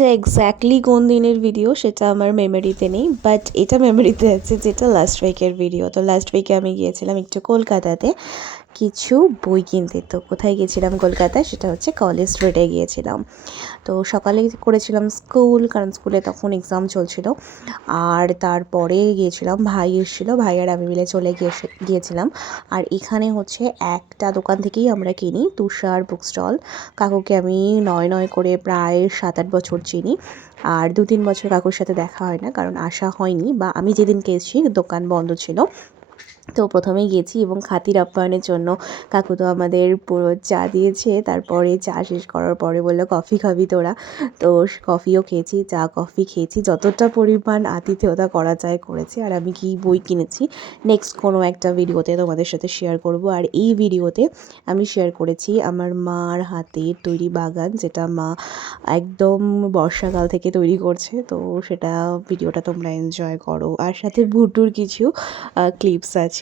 এটা এক্স্যাক্টলি কোন দিনের ভিডিও সেটা আমার মেমোরিতে নেই, বাট এটা মেমোরিতে আছে যেটা লাস্ট উইকের ভিডিও। তো লাস্ট উইকে আমি গিয়েছিলাম একটু কলকাতাতে কিছু বই কিনতে। তো কোথায় গিয়েছিলাম কলকাতায়, সেটা হচ্ছে কলেজ স্ট্রিটে গিয়েছিলাম। তো সকালে করেছিলাম স্কুল, কারণ স্কুলে তখন এক্সাম চলছিল। আর তারপরে গিয়েছিলাম, ভাই এসেছিলো, ভাই আর আমি মিলে চলে গিয়েছিলাম। আর এখানে হচ্ছে একটা দোকান থেকেই আমরা কিনি, তুষার বুক স্টল। কাকুকে আমি নয় করে প্রায় 7-8 বছর চিনি। আর 2-3 বছর কাকুর সাথে দেখা হয় না, কারণ আসা হয়নি, বা আমি যেদিনকে এসেছি দোকান বন্ধ ছিল। তো প্রথমেই গেছি এবং খাতির আপ্যায়নের জন্য কাকু তো আমাদের পুরো চা দিয়েছে। তারপরে চা শেষ করার পরে বললো, কফি খাবি তোরা? তো কফিও খেয়েছি, চা কফি খেয়েছি, যতটা পরিমাণ আতিথেয়তা করা যায় করেছি। আর আমি কি বই কিনেছি নেক্সট কোনো একটা ভিডিওতে তোমাদের সাথে শেয়ার করব। আর এই ভিডিওতে আমি শেয়ার করেছি আমার মার হাতের তৈরি বাগান, যেটা মা একদম বর্ষাকাল থেকে তৈরি করছে। তো সেটা ভিডিওটা তোমরা এনজয় করো, আর সাথে ভুটুর কিছু ক্লিপস আছে।